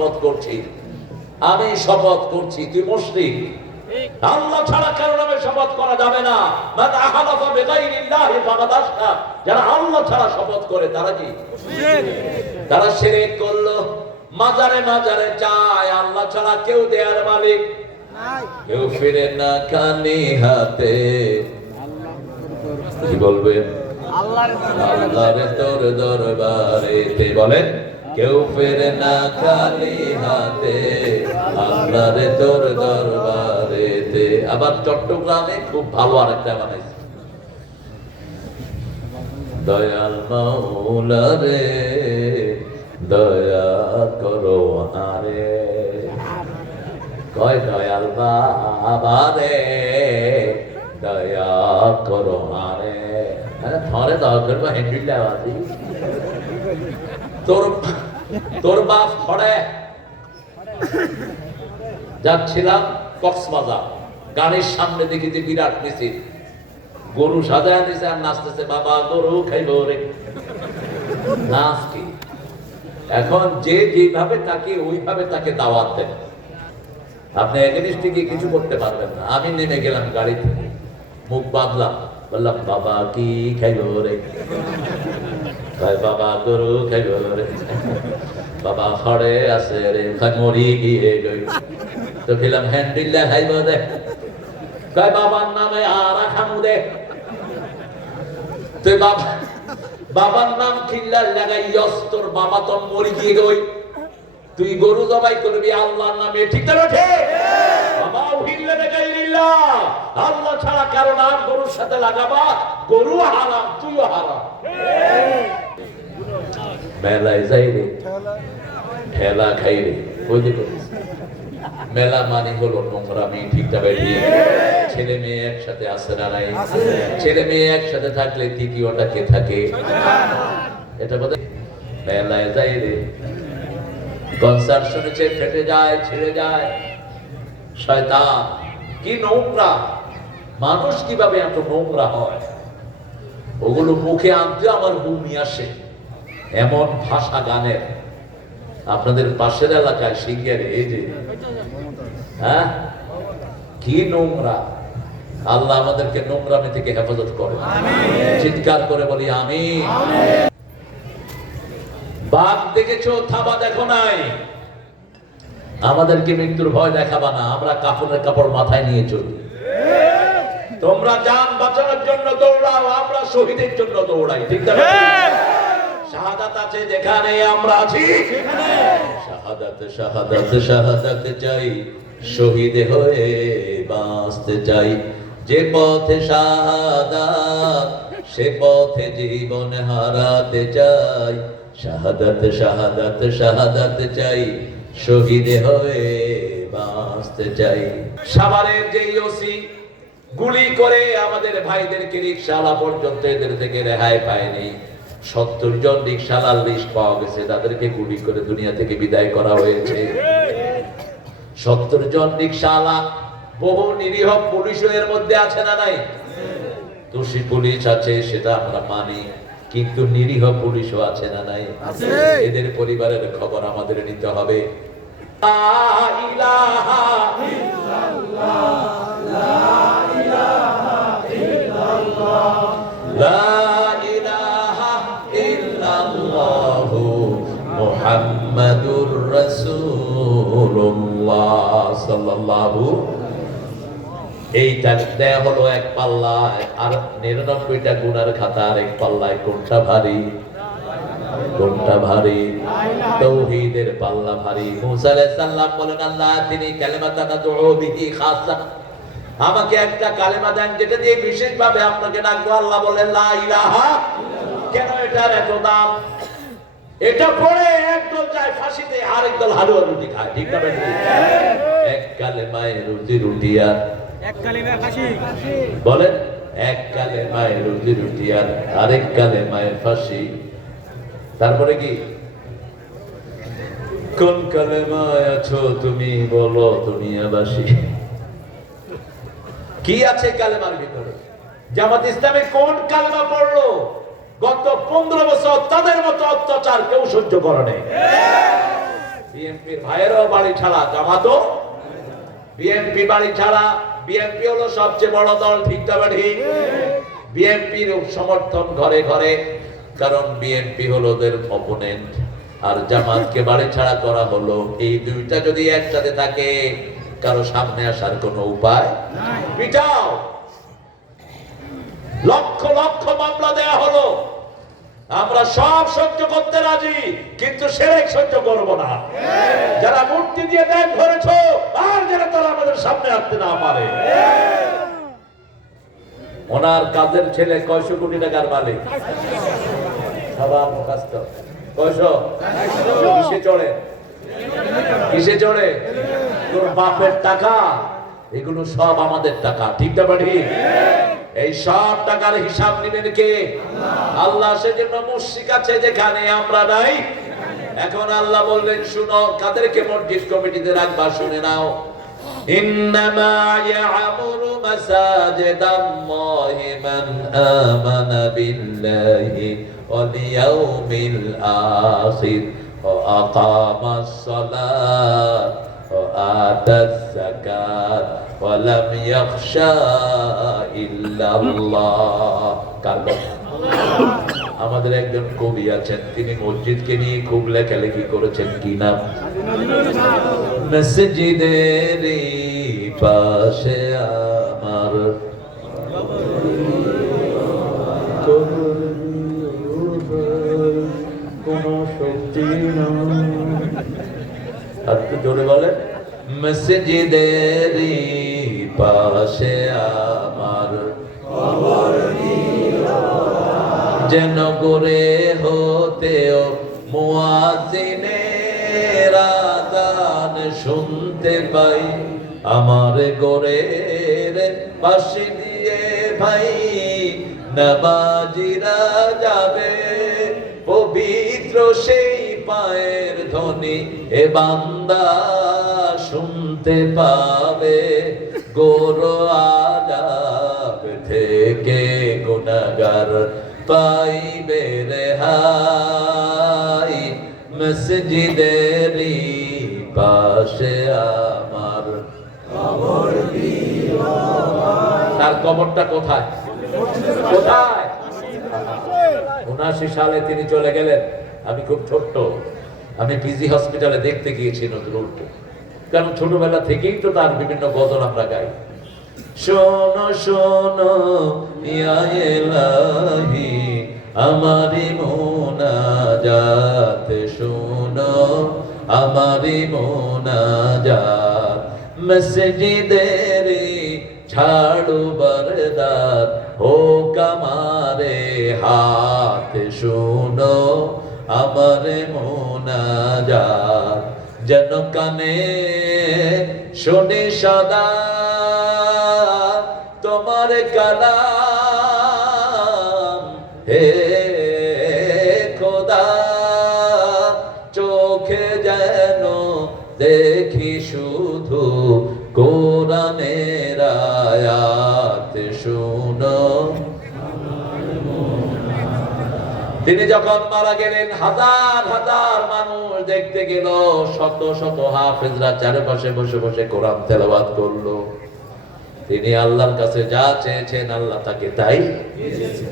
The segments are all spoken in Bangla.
শপথ করছি। আমি শপথ করছি তুই মুসলিম আল্লাহ ছাড়া কারও নামে শপথ করা যাবে না। মান আহালাফা বিগাইরিল্লাহি ফাকাদ আশরাক যারা আল্লাহ ছাড়া শপথ করে তারা কি? তারা শিরক করল। মাজারে মাজারে চায় আল্লাহ ছাড়া কেউ দেয়ার মালিক। কেউ ফিরে না খালি হাতে। কি বলবেন? আল্লাহর তোর দরবারে। বলেন? কেউ ফেরে না খালি হাতে আল্লাহর তোর দরবারে তে আবার চট্টগ্রামে খুব ভালো আরেকটা বানাইছে। দয়াল মাওলা রে, দয়া করো আরে কয় দয়াল বাবা রে, দয়া করো আরে আরে থরে দয়া করব হেন্ডিল আছি তোর তোর বাপ যাচ্ছিলাম কক্সবাজার। গাড়ির সামনে দেখিতে বিরাট মিছিল। গরু সাজায় দিছে আর নাচতেছে, বাবা, গরু খাইব রে। নাচ কি? এখন যে যেভাবে তাকে, ওইভাবে তাকে দাওয়াত দেন আপনি এগেনিস্টে গিয়ে কিছু করতে পারবেন না। আমি নেমে গেলাম গাড়ি থেকে মুখ বাঁধলাম। বললাম, বাবা, কি খাইব রে? বাবা, গরু রে। বাবা, খড়ে আছে রে মরি গিয়ে গই। তো হ্যান্ডিল্লা খাইব দে। বাবার নামে খামু দে। তুই বাবা, বাবার নাম খিল্লার লাগাই তোর বাবা তো মরি গিয়ে গই। তুই গরু জবাই করবি, আল্লাহর নামে ঠিক না, ঠিক? আল্লাহ ছাড়া কারও নাম গরুর সাথে লাগাবা। গরু হারাম হারাম। মেলায় যাই রে। ঠেলা খাই রে। মেলা মানে হলো নোংরামি ঠিক যাবে ছেলে মেয়ে একসাথে আসে না নাই? ছেলে মেয়ে একসাথে থাকলে তৃতীয়টা কে থাকে? এটা বোধ মেলায় যাই রে। কনসার্ট শুনেছে, ফেটে যায়, ছেড়ে যায়। শয়তান কি নোংরা? মানুষ কীভাবে এত নোংরা হয়? ওগুলো মুখে আনতে আমার বমি আসে। এমন ভাষা গানের। আপনাদের পাশের এলাকায় সিঙ্গের এই যে। হ্যাঁ? কি নোংরা। আল্লাহ আমাদেরকে নোংরামি থেকে হেফাজত করে। চিৎকার করে বলি আমি বাঘ দেখেছ থাবা দেখো নাই? আমাদেরকে মৃত্যুর ভয় দেখাবা না, আমরা কাপড়ের কাপড় মাথায় নিয়ে চলি। তোমরা যান বাঁচানোর জন্য দৌড়াও, আমরা শহীদের জন্য দৌড়াই, ঠিক না? শাহাদাত আছে যেখানে আমরা আছি। শাহাদাত শাহাদাত শাহাদাত চাই, শহীদ হয়ে বাঁচতে চাই। যে পথে শাহাদাত, সে পথে জীবন হারাতে চাই। শাহাদাত শাহাদাত শাহাদাত চাই শহীদ হয়ে বাঁচতে চাই। সাভারের যে ওসি গুলি করে আমাদের ভাইদেরকে রিক্সাওয়ালা পর্যন্ত এদের থেকে রেহাই পায়নি। সত্তর জন রিক্সাওয়ালার লিস্ট পাওয়া গেছে, তাদেরকে গুলি করে দুনিয়া থেকে বিদায় করা হয়েছে। সত্তর জন রিক্সাওয়ালা বহু নিরীহ পুলিশও এর মধ্যে আছে না নাই? দোষী পুলিশ আছে, সেটা আমরা মানি। কিন্তু নিরীহ পুলিশও আছে না নাই? এদের পরিবারের খবর আমাদের নিতে হবে। মুহাম্মাদুর সাল্লাল্লাহু এইটা দেয়া হলো এক পাল্লায়, আর নিরানব্বইটা গুণার খাতা আর এক পাল্লায় কোনটা ভারী? কোনটা ভারী? তৌহিদের পাল্লা ভারী। মুসা সালাম বলেন, আল্লাহ, তিনি কালেমাতানা দুউ বিহি খাসা আমাকে একটা কালেমা দেন, যেটা দিয়ে বিশেষভাবে আপনাকে ডাকবো। আল্লাহ বলেন, লা ইলাহা কেন এটার এত দাম? এটা পড়ে একদল যায় ফাঁসিতে, আরেক দল হালুয়া রুটি খায়। ঠিক না এক কালেমায় রুটি রুটি আর বলেন এক কালে মায়ের রুজি রুটি আর আরেক কালে মায়ের ফাঁসি। তারপরে কি? কোন কালে মায় আছো তুমি বলো দুনিয়াবাসী। কি আছে কালেমার ভিতরে? জামাত ইসলামে কোন কালেমা পড়ল? গত পনেরো বছর তাদের মতো অত্যাচার কেউ সহ্য করে নেই। বিএনপির ভাইয়েরও বাড়ি ছাড়া জামাতও। বিএনপি বাড়ি ছাড়া বিএনপি হলো সবচেয়ে বড় দল, ঠিক তবে ঠিক বিএনপির সমর্থন ঘরে ঘরে, কারণ বিএনপি হলো ওদের অপোনেন্ট আর জামাতকে বাড়ি ছাড়া করা হলো। এই দুইটা যদি একসাথে থাকে, কারও সামনে আসার কোনো উপায় লক্ষ লক্ষ মামলা দেয়া হলো। আমরা সব সহ্য করতে রাজি, কিন্তু সেরেক সহ্য করব না। যারা মূর্তি দিয়ে দেন ধরেছ আর যারা তারা আমাদের সামনে আসতে না পারে। ওনার কাজের ছেলে কয়শো কোটি টাকার মালিক। সবার মুখাস্ত। কয়শো? কিসে চড়ে? কিসে চড়ে? তোর বাপের টাকা, এগুলো সব আমাদের টাকা। ঠিক না বাড়ি এই সব টাকার হিসাব নেবেন কে আল্লাহ সেজন্য মুশরিক আছে যেখানে আমরা নাই এখন আল্লাহ বললেন শুনো কাদেরকে মসজিদ কমিটিতে রাখবা শুনে নাও إنما يعمر مساجد الله من آمن بالله واليوم الآخر وأقام الصلاة وآتى الزكاة ولم يخشى ইল্লাল্লাহ। আমাদের একজন কবি আছেন, তিনি মসজিদকে নিয়ে খুব লেখালেখি করেছেন, কি নাম? মসজিদের পাশে আমার আর জোরে বলে মসজিদের পাশে আমার যেন করে হতেও মুয়াজিনের আজান শুনতে পাই। আমার গোরের পাশে দিয়ে ভাই নবাজিরা যাবে, পবিত্র সেই পায়ের ধ্বনি এ বান্দা শুনতে পাবে। গোরো আজাব থেকে গুনাগার পাইবে রেহাই মসজিদেরই পাশে আমার। তার কবরটা কোথায়? কোথায়? উনাশি সালে তিনি চলে গেলেন। আমি খুব ছোট্ট। আমি পিজি হসপিটালে দেখতে গিয়েছি নজরুলকে। কারণ ছোটবেলা থেকেই তো তার বিভিন্ন গজল আমরা গাই। শোনো শোনো ইয়া এলাহি, আমারি মোনাজাত, শোনো, আমারি মোনাজাত। মসজিদের ছাড়ু বরদার ও কামারে হাত, শোনো, আমার মোনাজাত। যেন কানে শোনে সদা হে খোদা, চোখে যেন দেখি শুধু কোরআনের তিনি যখন মারা গেলেন, হাজার হাজার মানুষ দেখতে গেল, শত শত হাফেজরা চারপাশে বসে বসে কোরআন তেলাবাদ করল। তিনি আল্লাহর কাছে যা চেয়েছেন আল্লাহ তাকে তাই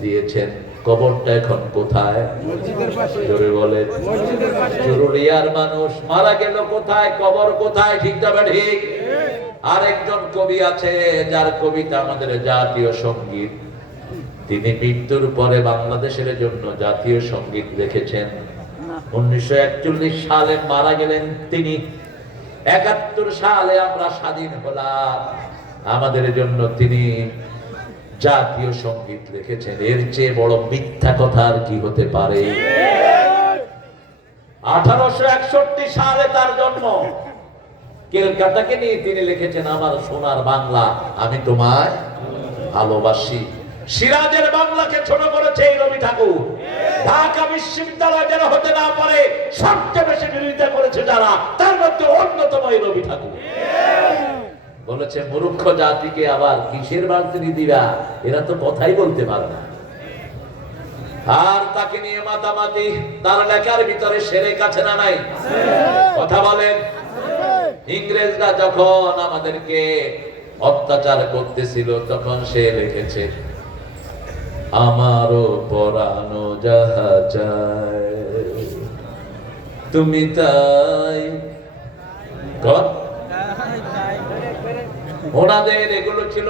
দিয়েছেন। কবরটা এখন কোথায়? জোরে বলে চুরুলিয়ার মানুষ মারা গেল কোথায়? কবর কোথায়? ঠিক যাবে ঠিক? আরেকজন কবি আছে যার কবিতা আমাদের জাতীয় সংগীত। তিনি মৃত্যুর পরে বাংলাদেশের জন্য জাতীয় সংগীত লিখেছেন। উনিশশো একচল্লিশ সালে মারা গেলেন তিনি। একাত্তর সালে আমরা স্বাধীন হলাম। আমাদের জন্য তিনি জাতীয় সংগীত লিখেছেন এর চেয়ে বড় মিথ্যা কথা কি হতে পারে? আঠারোশো একষট্টি সালে তার জন্ম। কেলকাতাকে নিয়ে তিনি লিখেছেন, আমার সোনার বাংলা, আমি তোমায় ভালোবাসি। সিরাজের বাংলাকে ছোট করেছে এই রবি ঠাকুর। ঢাকা বিশ্ববিদ্যালয় যারা হতে না পারে, সবচেয়ে বেশি বিরোধিতা করেছে যারা, তার মধ্যে অন্যতম এই রবি ঠাকুর। বলেছে, মূর্খ জাতিকে আবার কিসের রাজনীতিরা এরা তো কথাই বলতে পারে না। আর তাকে নিয়ে মাতামাতি, তার লেখার ভিতরে সেরে কাছে না নাই। কথা বলেন। ইংরেজরা যখন আমাদেরকে অত্যাচার করতেছিল, তখন সে লিখেছে আমারও পরানো যাহা চায়, তুমি তাই ওনাদের এগুলো ছিল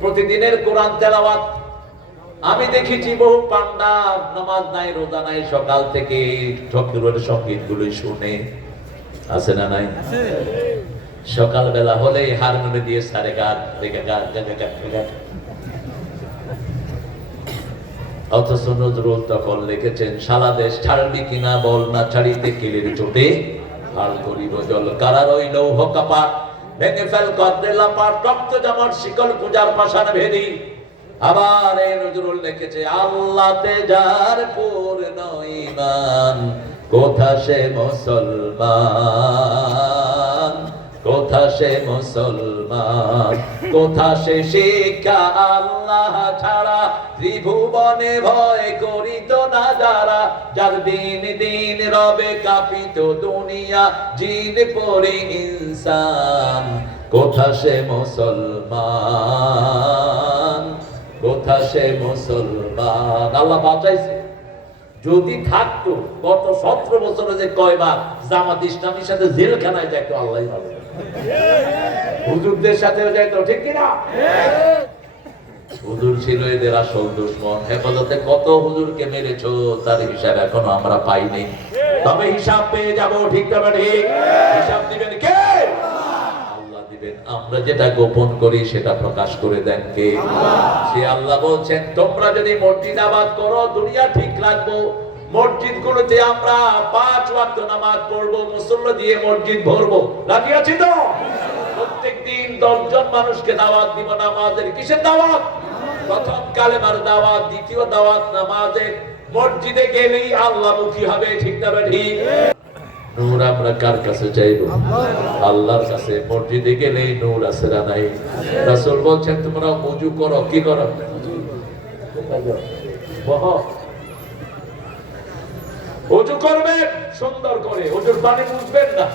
প্রতিদিনের কোরআন তেলাওয়াত। আমি দেখেছি বহু পান্ডা নামাজ নাই রোজা নাই সকাল থেকে ঠকুরের সংগীতগুলো শুনে। আছে না নাই? সকাল বেলা হলেই হারমোনি দিয়ে সারে গান রেখে গান। অথচ নজরুল তখন লিখেছেন সারা দেশ ছাড়বি কিনা বল না ছাড়িতে কিলের চোটে হাল করিব জল কারা রইল কাপাট? ভেঙে ফেল কদ্রে পার রক্ত যেমন শিকল পূজার পাশার ভেদি আবার এই নজরুল লিখেছে, আল্লাহতে যার পূর্ণ ইমান কোথা সে মুসলমান? কোথা সে মুসলমান? কোথা সে শিক্ষা আল্লাহ ছাড়া? ত্রিভুবনে ভয় করিত না যারা? যার দিন দিন রবে কাপিত দুনিয়া, জিন পরে ইনসান। কোথা সে মুসলমান? কোথা সে মুসলমান? আল্লাহ বাঁচাইছে। যদি থাকতো, গত সতেরো বছরে যে কয়বার জামাত ইসলামীর সাথে জেলখানায় যাইতো, আল্লাহ হুজুরদের সাথেও যাইতো, ঠিক কিনা হুজুর ছিল এদের আসল দুশ্মন। হেফাজতে কত হুজুরকে মেরেছো, তার হিসাব এখনও আমরা পাইনি। তবে হিসাব পেয়ে যাব, ঠিক ঠিক? হিসাব দিবেন কে? দিবেন আমরা যেটা গোপন করি, সেটা প্রকাশ করে দেন কে? সে আল্লাহ বলছেন, তোমরা যদি মসজিদ আবাদ করো, দুনিয়া ঠিক রাখব। মসজিদ গুলোতে আমরা পাঁচ ওয়াক্ত নামাজ পড়ব দিয়ে মসজিদ ভরবো। আছি তো? প্রত্যেক দিন দশজন মানুষকে দাওয়াত দিব নামাজের। কিসের দাওয়াত? প্রথম দাওয়াত, দ্বিতীয় দাওয়াত নামাজের। মসজিদে গেলেই আল্লাহ মুখী হবে, ঠিক না ঠিক। নূর আমরা কার কাছে চাইব? আল্লাহর কাছে। মসজিদে গেলেই নূর আছে না নাই? রাসূল বলছেন, তোমরা ওযু করো, কি করো? করবে, সুন্দর করে। ওযুর পানি বুঝবেন না।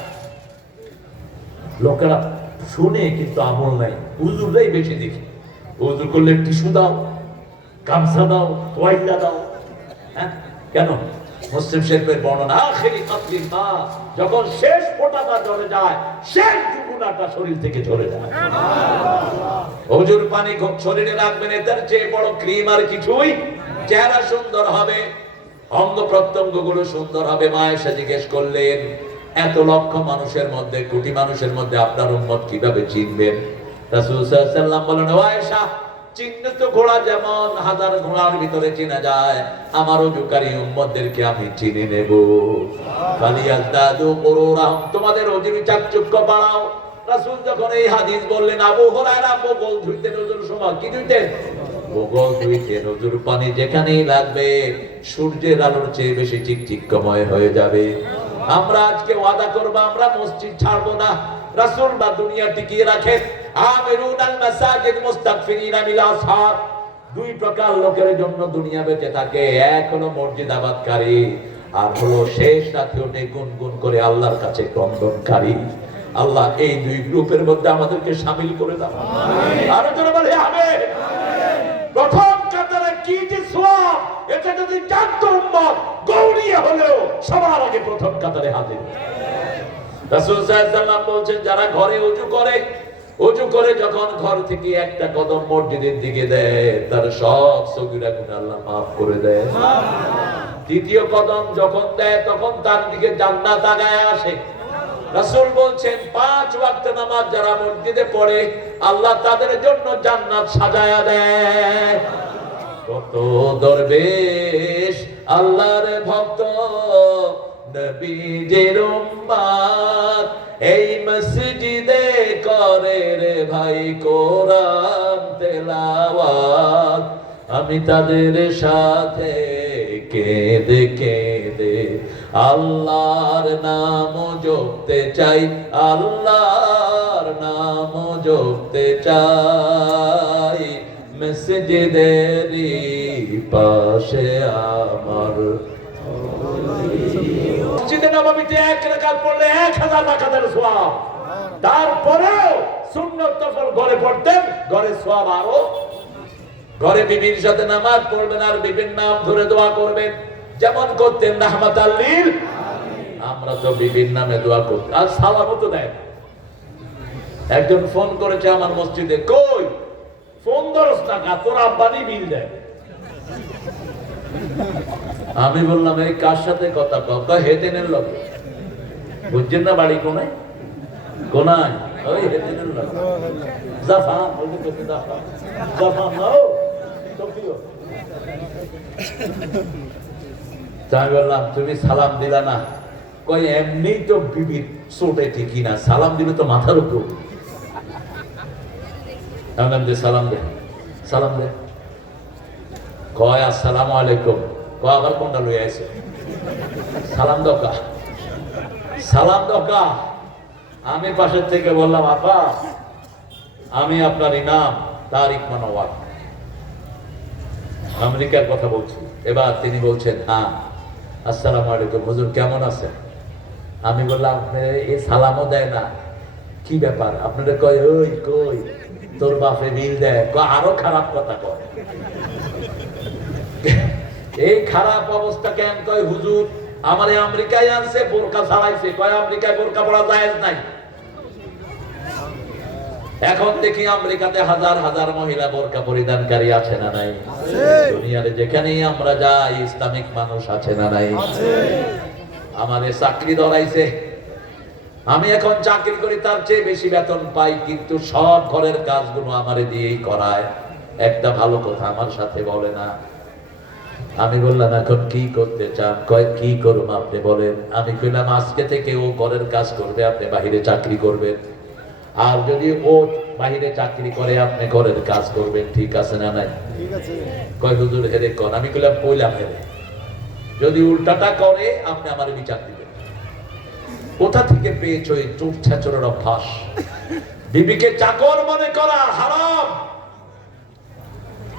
লোকেরা শুনে কিন্তু আমল নাই। হুজুররাই বেশি দেখি। ওযু করলে টিস্যু দাও, গামছা দাও তোয়াইলা দাও। হ্যাঁ? কেন? মুসলিম শরীফের বর্ণনা আখেরি কাতলির মা যখন শেষ ফোঁটাটা ঝরে যায় শেষ যুগুনাটা শরীর থেকে ঝরে যায়। অজুর পানি খুব শরীরে রাখবেন এটার চেয়ে বড় ক্রিম আর কিছুই চেহারা সুন্দর হবে। অঙ্গ প্রত্যঙ্গগুলো সুন্দর হবে মা এসে জিজ্ঞেস করলেন এত লক্ষ মানুষের মধ্যে কোটি মানুষের মধ্যে আপনার উম্মত কীভাবে চিনবেন? রাসূল ওয়াসাল্লাম বলেন ও আয়েশা চিহ্নিত ঘোড়া যেমন হাজার ঘোড়ার ভিতরে চেনা যায় আমার অজুকারী উম্মতদেরকে আমি চিনে নেব। তোমাদের অজুরি চাকচুক্য বাড়াও। রাসূল যখন এই হাদিস বললেন, আবু বগল সময়, কি ধুইতেন বগল পানি যেখানেই লাগবে, সূর্যের আলোর চেয়ে বেশি চিকচিকময় হয়ে যাবে। আমরা আজকে ওয়াদা করব, আমরা মসজিদ ছাড়বো না। রাসূল বা দুনিয়া টিকিয়ে রাখে আমিরুন আল মাসাজিদ মুস্তাগফিরিনা বিল আসহার দুই প্রকার লোকের জন্য দুনিয়া বেঁচে থাকে। এক হলো মসজিদ আবাদকারী আর হলো শেষ রাতে উঠে গুনগুন করে আল্লাহর কাছে ক্রন্দনকারী। আল্লাহ এই দুই গ্রুপের মধ্যে আমাদেরকে সামিল করে দাও। আরও জোরে বলে আমিন। প্রথম কাতারে কি যে সওয়াব এটা যদি জানতো উম্মত হলেও সবার আগে প্রথম কাতারে হাজির। রাসূল সাল্লাল্লাহু আলাইহি ওয়াসাল্লাম বলছেন যারা ঘরে ওযু করে ওযু করে যখন ঘর থেকে একটা কদম মসজিদের দিকে দেয়, তার সব সগীরা গুনাহ আল্লাহ maaf করে দেয়। দ্বিতীয় কদম যখন দেয়, তখন তার দিকে জান্নাত আগায় আসে। রাসূল বলছেন, পাঁচ ওয়াক্ত নামাজ যারা মসজিদে পড়ে, আল্লাহ তাদের জন্য জান্নাত সাজায়া দেয়। কত দরবেশ আল্লাহর ভক্ত, নবীজের উম্মত এই মসজিদে রে ভাই, কোরআন তেলাওয়াত। আমি তাদের সাথে কেঁদে কেঁদে আল্লাহর নাম জপতে চাই, আল্লাহর নাম জপতে চাই। মসজিদেরি পাশে আমার মসজিদে নবমীতে এক রাকাত পড়লে এক হাজার সোয়াব। তারপরেও নফল ঘরে পড়তেন ঘরে সোয়াব আরও। ঘরে বিবির সাথে নামাজ পড়বেন আর বিবির নাম ধরে দোয়া করবেন। যেমন করতেন রাহমাত আল্লিল আমরা তো বিবির নামে দোয়া আর তো একজন ফোন করেছে আমার মসজিদে, কই? ফোন ধরস তোর আব্বানি বিল দেয়। আমি বললাম, এই কার সাথে কথা কথা হেতেনের লোক বুঝছেন না বাড়ি কোনায়? কোনায়? আমি বললাম, তুমি সালাম দিলা না? কই এমনি তো বিবির চোটে ঠিকই না। সালাম দিলে তো মাথার উপর সালাম দে সালাম দে। কয়, আসসালামু আলাইকুম। কয়, আবার কোনটা লই সালাম দকা। সালাম দকা। আমি পাশের থেকে বললাম, আপা, আমি আপনার ইনাম তারিক আমেরিকার কথা বলছি। এবার তিনি বলছেন হ্যাঁ আসসালামু আলাইকুম। হুজুর, কেমন আছেন? আমি বললাম আপনি এই সালামও দেয় না। কি ব্যাপার? আপনারা কয়, ওই, কই? তোর বাপে বিল দেয়? আরও খারাপ কথা কয়। এই খারাপ অবস্থা কেন কয়, হুজুর, আমারে আমেরিকায় আনছে, বোরকা ছাড়াইছে। কয়, আমেরিকায় বোরকা পড়া জায়েজ নাই। এখন দেখি আমেরিকাতে হাজার হাজার মহিলা বোরকা পরিধানকারী আছে না নাই? দুনিয়ার যেখানেই আমরা যাই ইসলামিক মানুষ আছে না নাই? আমাদের চাকরি ধরাইছে। আমি এখন চাকরি করি তার চেয়ে বেশি বেতন পাই কিন্তু সব ঘরের কাজগুলো আমারে দিয়েই করায়। একটা ভালো কথা আমার সাথে বলে না। আমি বললাম এখন কি করতে চান? কয় কি করুম আপনি বলেন? আমি কইলাম আজকে থেকে ও ঘরের কাজ করবে আপনি বাহিরে চাকরি করবেন। আর যদি ও বাহিরে চাকরি করে আপনি ঘরের কাজ করবেন ঠিক আছে না নাই? কয় হুজুর হেরে কর আমি কইলাম কইলাম হেরে। যদি উল্টাটা করে আপনি আমার বিচার দিবেন। কোথা থেকে পেয়েছ এই চুপ ছাচরের অভ্যাস? বিবিকে চাকর মনে করা হারাম।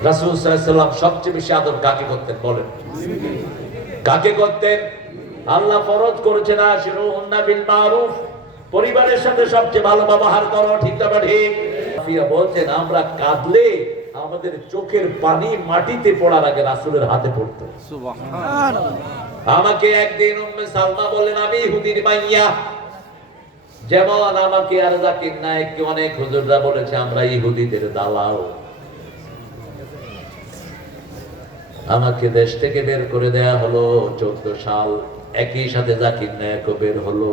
রাসূল সাল্লাম সবচেয়ে বেশি আদর কাকে করতেন বলেন? কাকে করতেন? আল্লাহ ফরজ করেছেন আশিরু হুন্না বিল মারুফ। পরিবারের সাথে সবচেয়ে ভালো ব্যবহার করো ঠিক না ঠিক? বলছেন আমরা কাঁদলে আমাদের চোখের পানি মাটিতে পড়ার আগে রাসূলের হাতে পড়তো। আমাকে একদিন উম্মে সালমা বলেন আমি ইহুদির মাইয়া। যেমন আমাকে আর জাকির নায়েককে অনেক হুজুররা বলেছে আমরা ইহুদিদের দালাল। আমাকে দেশ থেকে বের করে দেয়া হলো চোদ্দ সাল একই সাথে জাকির নায়কও বের হলো।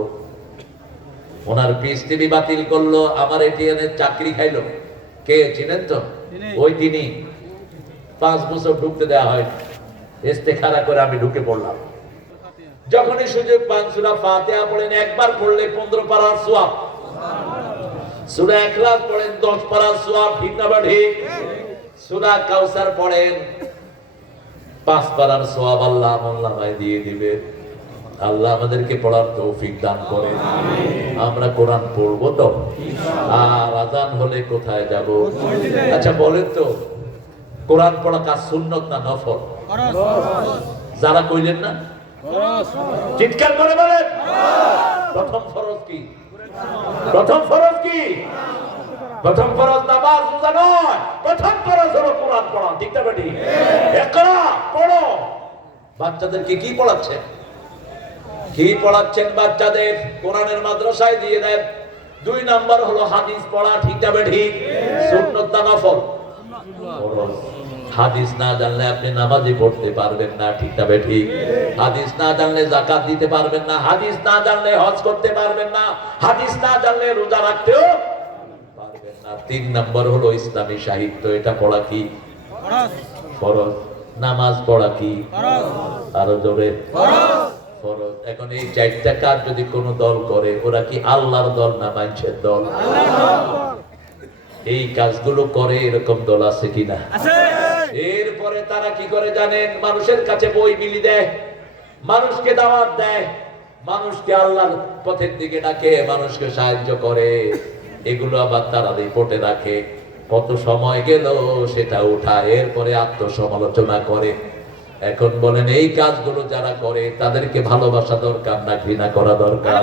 ওনার পিস তিনি বাতিল করল আমার এটিএনের চাকরি খাইলো। কে চিনেন তো? ওই তিনি। পাঁচ বছর ঢুকতে দেওয়া হয়। ইস্তেখারা করে আমি ঢুকে পড়লাম। যখনই সুযোগ পান সুরা ফাতিহা পড়েন একবার পড়লে পনেরো পারার সোয়াব। সুরা এখলাস পড়েন দশ পারার সোয়াব ঠিক না বা ঠিক সুরা কাউসার পড়েন পাঁচ পারার সোয়াব আল্লাহ মোল্লামায় দিয়ে দিবে। আল্লাহ আমাদেরকে পড়ার তৌফিক দান করে আমরা কোরআন পড়ব তো? আর আজান হলে কোথায় যাব? আচ্ছা বলেন তো কোরআন পড়া কাজ সুন্নত না নফল? যারা কইলেন না? চিৎকার করে বলেন। প্রথম ফরজ কি? প্রথম ফরজ কি? প্রথম ফরজ নামাজ রোজা নয়। প্রথম ফরজ হলো কোরআন পড়া। ঠিক না বেটি? একরা পড়ো। বাচ্চাদেরকে কি পড়াচ্ছেন কি পড়াচ্ছেন বাচ্চাদের কোরআনের মাদ্রাসায় দিয়ে দেন। দুই নাম্বার হলো হাদিস পড়া ঠিক না ঠিক? সুন্নত না নফল? হাদিস না জানলে আপনি নামাজি পড়তে পারবেন না ঠিক না ঠিক? হাদিস না জানলে জাকাত দিতে পারবেন না হাদিস না জানলে হজ করতে পারবেন না হাদিস না জানলে রোজা রাখতেও পারবেন না। তিন নম্বর হলো ইসলামী সাহিত্য এটা পড়া কি? ফরজ। নামাজ পড়া কি? আরও জোরে। ফরজ। এখন এই চারটা কাজ যদি কোনো দল করে ওরা কি আল্লাহর দল না মানুষের দল? এই কাজগুলো করে এরকম দল আছে কিনা? এরপরে তারা কি করে জানেন? মানুষের কাছে বই বিলি দেয় মানুষকে দাওয়াত দেয় মানুষকে আল্লাহর পথের দিকে ডাকে মানুষকে সাহায্য করে। এগুলো আবার তারা রিপোর্টে রাখে। কত সময় গেল সেটা উঠায় এরপরে আত্মসমালোচনা করে। এখন বলেন এই কাজগুলো যারা করে তাদেরকে ভালোবাসা দরকার না ঘৃণা করা দরকার?